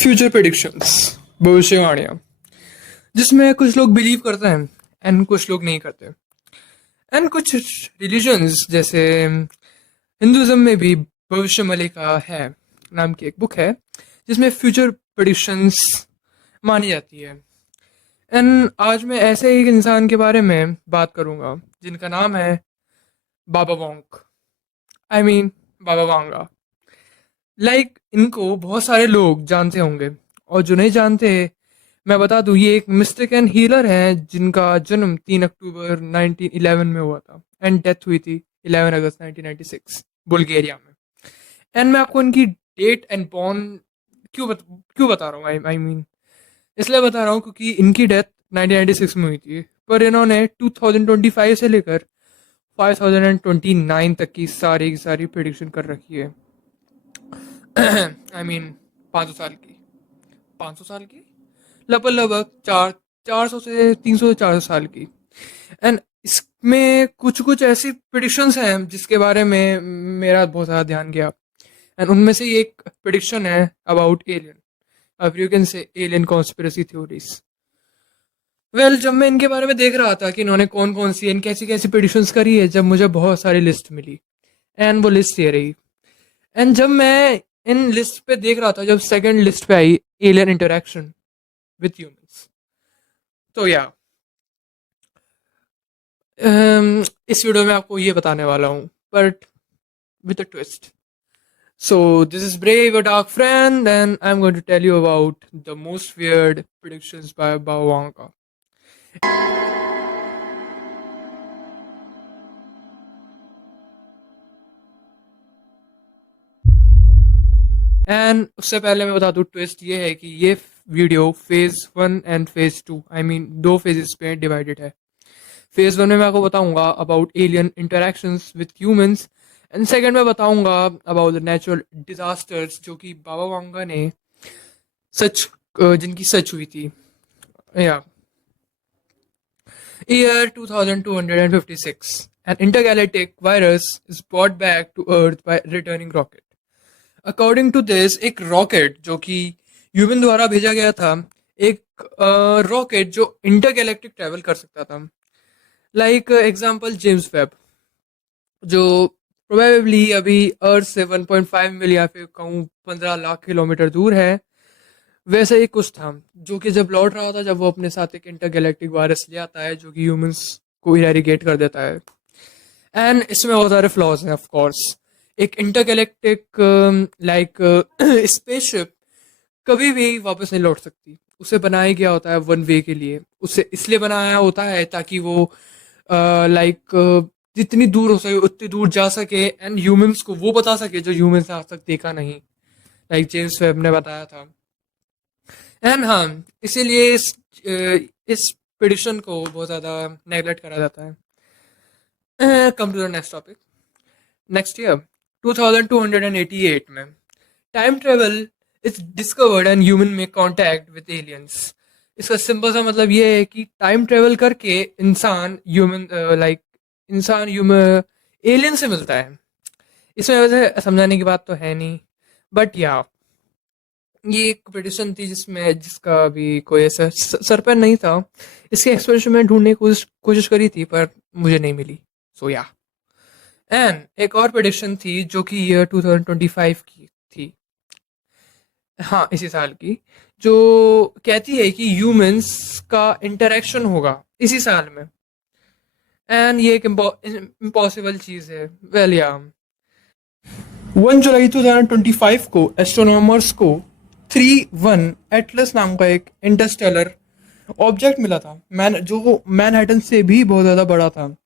Future predictions, भविष्यवाणियां, जिसमें कुछ लोग बिलीव करते हैं एंड कुछ लोग नहीं करते। एंड कुछ रिलीजन्स जैसे हिंदुज्म में भी भविष्य मलिका है नाम की एक बुक है जिसमें फ्यूचर प्रेडिक्शंस मानी जाती है। एंड आज मैं ऐसे एक इंसान के बारे में बात करूंगा जिनका नाम है बाबा वोंक। आई मीन बाबा वांगा। इनको बहुत सारे लोग जानते होंगे, और जो नहीं जानते मैं बता दूं, ये एक मिस्टिक एंड हीलर हैं जिनका जन्म 3 अक्टूबर 1911 में हुआ था एंड डेथ हुई थी 11 अगस्त 1996 बुल्गारिया में। एंड मैं आपको इनकी डेट एंड बॉर्न क्यों बता रहा हूँ, आई मीन इसलिए बता रहा हूँ क्योंकि इनकी डेथ 1996 में हुई थी, पर इन्होंने 2025 से लेकर 5029 तक की सारी प्रिडिक्शन कर रखी है। आई मीन 500 साल की, 500 साल की, लगभग लगभग 400 से 300 से 400 साल की। एंड इसमें कुछ कुछ ऐसी प्रिडिक्शंस हैं जिसके बारे में मेरा बहुत ज़्यादा ध्यान गया। एंड उनमें से एक प्रिडिक्शन है अबाउट एलियन, अब you can say alien conspiracy theories. Well, जब मैं इनके बारे में देख रहा था कि इन्होंने कौन कौन सी एंड कैसी कैसी प्रिडिक्शंस करी है, जब मुझे बहुत सारी लिस्ट मिली एंड वो लिस्ट ये रही। एंड जब मैं इन लिस्ट पे देख रहा था, जब सेकंड लिस्ट पे आई एलियन इंटरेक्शन विथ ह्यूमंस, तो या इस वीडियो में आपको ये बताने वाला हूँ, but with a twist. So this is Brave, a dark friend, and I'm going to tell you about the most weird predictions by Bhavanka. And उससे पहले मैं बता दूं, ट्विस्ट ये है कि ये video phase 1 and phase 2, I mean दो फेजेस पे डिवाइडेड है। फेज 1 में मैं आपको बताऊंगा about alien interactions with humans, and second में बताऊंगा अबाउट द नेचुरल डिजास्टर्स जो कि बाबा वांगा ने सच जिनकी सच हुई थी। या Year 2256, an intergalactic virus is brought back to Earth by returning rocket. According to this, एक रॉकेट जो कि ह्यूमन द्वारा भेजा गया था, एक रॉकेट जो इंटरगैलेक्टिक ट्रैवल कर सकता था, लाइक एग्जांपल जेम्स वेब, जो प्रोबेबली अभी अर्थ से 1.5 मिलियन या फिर कहूँ 15 लाख किलोमीटर दूर है, वैसे ही कुछ था, जो कि जब लौट रहा था, जब वो अपने साथ एक इंटरगैलेक्टिक वायरस ले आता है जो कि ह्यूमंस को इरेडिकेट कर देता है। एंड इसमें बहुत सारे फ्लॉज हैं ऑफ कोर्स। एक इंटरगैलेक्टिक स्पेसशिप कभी भी वापस नहीं लौट सकती, उसे बनाया गया होता है वन वे के लिए। उसे इसलिए बनाया होता है ताकि वो जितनी दूर हो सके उतनी दूर जा सके एंड ह्यूमंस को वो बता सके जो ह्यूमंस ने आज तक देखा नहीं, लाइक जेम्स वेब ने बताया था। एंड हाँ, इसीलिए इस प्रिडिक्शन को बहुत ज़्यादा नेगलेक्ट करा जाता है। Come to the next topic. Next year 2288 में time travel is discovered and human में कांटेक्ट विद एलियंस। इसका सिंपल सा मतलब ये है कि टाइम ट्रेवल करके इंसान ह्यूमन एलियन से मिलता है। इसमें वैसे समझाने की बात तो है नहीं, बट या ये एक प्रिडिक्शन थी जिसका भी कोई ऐसा सर पर नहीं था। इसके एक्सप्लेनेशन में ढूंढने की कोशिश करी थी पर मुझे नहीं मिली। सो या एंड एक और प्रिडिक्शन थी जो कि ईयर 2025 की थी, हाँ इसी साल की, जो कहती है कि ह्यूमंस का इंटरेक्शन होगा इसी साल में। एंड ये एक इम्पॉसिबल चीज़ है। वेल या 1 जुलाई 2025 को एस्ट्रोनॉमर्स को 3-1 एटलस नाम का एक इंटरस्टेलर ऑब्जेक्ट मिला था, जो मैनहट्टन से भी बहुत ज़्यादा बड़ा था,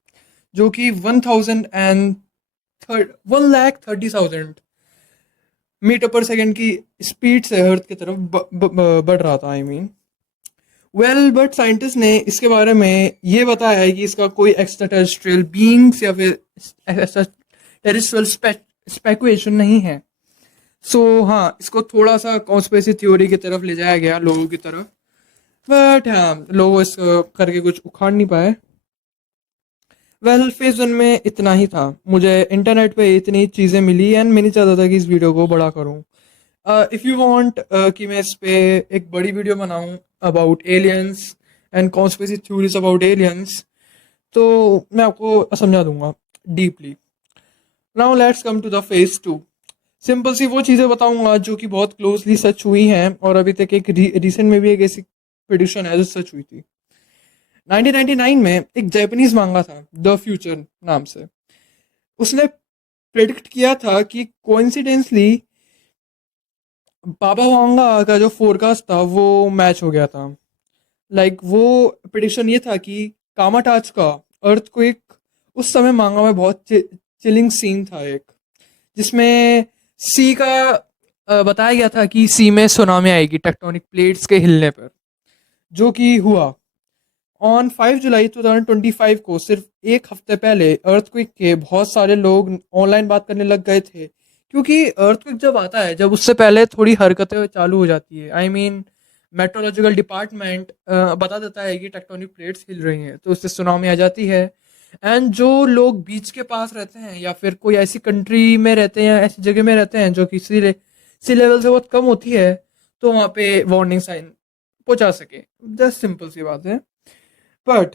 जो कि 1,30,000 मीटर पर सेकेंड की स्पीड से अर्थ की तरफ बढ़ रहा था। I mean well, but scientist ने इसके बारे में ये बताया है कि इसका कोई एक्स्ट्रा टेरेस्ट्रियल बीइंग्स या फिर एक्स्ट्रा टेरेस्ट्रियल स्पेकुलेशन नहीं है। सो हाँ, इसको थोड़ा सा कॉन्स्पिरेसी थ्योरी की तरफ ले जाया गया लोगों की तरफ, बट हाँ लोग इसको करके कुछ उखाड़ नहीं पाए। वेल, फेज 1 में इतना ही था। मुझे इंटरनेट पे इतनी चीज़ें मिली एंड मैं नहीं चाहता था कि इस वीडियो को बड़ा करूँ, इफ़ यू वांट कि मैं इस पे एक बड़ी वीडियो बनाऊं about aliens and conspiracy theories about aliens, तो मैं आपको समझा दूंगा deeply. Now let's come to the phase 2। Simple सी वो चीज़ें बताऊंगा जो कि बहुत क्लोजली सच हुई हैं, और अभी तक एक रिसेंट में भी एक ऐसी प्रिडिक्शन है जो सच हुई थी। 1999 में एक जापानीज मांगा था द फ्यूचर नाम से। उसने प्रेडिक्ट किया था कि कोइंसिडेंसली बाबा वांगा का जो फोरकास्ट था वो मैच हो गया था। वो प्रिडिक्शन ये था कि कामाटाच का अर्थक्वेक उस समय मांगा में बहुत चिलिंग सीन था एक, जिसमें सी का बताया गया था कि सी में सुनामी आएगी टेक्टोनिक प्लेट्स के हिलने पर, जो कि हुआ। ऑन 5 जुलाई 2025 को, सिर्फ एक हफ्ते पहले अर्थक्वेक के, बहुत सारे लोग ऑनलाइन बात करने लग गए थे, क्योंकि अर्थक्वेक जब आता है, जब उससे पहले थोड़ी हरकतें चालू हो जाती है, आई मीन मेट्रोलॉजिकल डिपार्टमेंट बता देता है कि टेक्टोनिक प्लेट्स हिल रही हैं, तो उससे सुनामी आ जाती है। एंड जो लोग बीच के पास रहते हैं या फिर कोई ऐसी कंट्री में रहते हैं या ऐसी जगह में रहते हैं जो कि सी लेवल से बहुत कम होती है, तो वहाँ पे वार्निंग साइन पहुंचा सके। जस्ट सिंपल सी बात है। बट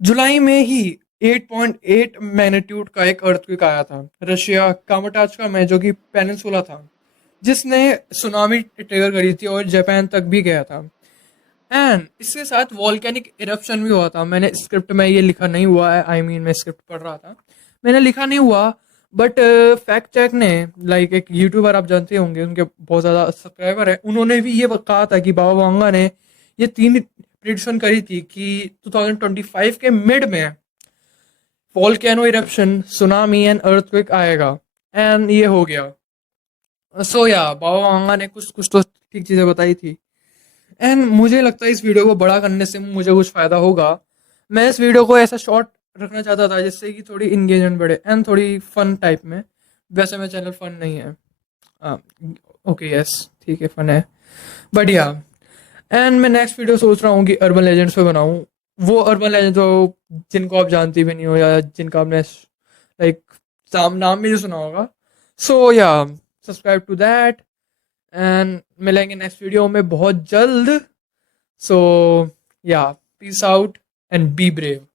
जुलाई में ही 8.8 मैग्नीट्यूड का एक अर्थक्वेक आया था रशिया कामाटाचका में, जो कि पेनिनसुला था, जिसने सुनामी ट्रिगर करी थी और जापान तक भी गया था। एंड इसके साथ वॉल्केनिक इरप्शन भी हुआ था। मैंने स्क्रिप्ट में ये लिखा नहीं हुआ है, आई मीन मैं स्क्रिप्ट पढ़ रहा था, मैंने लिखा नहीं हुआ, बट फैक्ट चेक ने, एक यूट्यूबर आप जानते होंगे, उनके बहुत ज़्यादा सब्सक्राइबर है, उन्होंने भी ये कहा था कि बाबा वांगा ने ये 3 प्रिडिक्शन करी थी कि 2025 के मिड में volcano eruption, tsunami and earthquake आएगा। एंड ये हो गया। सो या बाबा वांगा ने कुछ कुछ तो ठीक चीज़ें बताई थी। एंड मुझे लगता है इस वीडियो को बड़ा करने से मुझे कुछ फ़ायदा होगा। मैं इस वीडियो को ऐसा शॉर्ट रखना चाहता था जिससे कि थोड़ी इंगेजमेंट बढ़े एंड थोड़ी फन टाइप में। वैसे मेरा चैनल फन नहीं है। ओके यस, ठीक है, फन है, बढ़िया। एंड मैं नेक्स्ट वीडियो सोच रहा हूँ कि अर्बन लेजेंड्स पे बनाऊँ। वो अर्बन लेजेंड जो जिनको आप जानते भी नहीं हो, या जिनका आपने नाम भी नहीं सुना होगा। सो या सब्सक्राइब टू दैट, एंड मिलेंगे नेक्स्ट वीडियो में बहुत जल्द। सो या, peace out and be brave.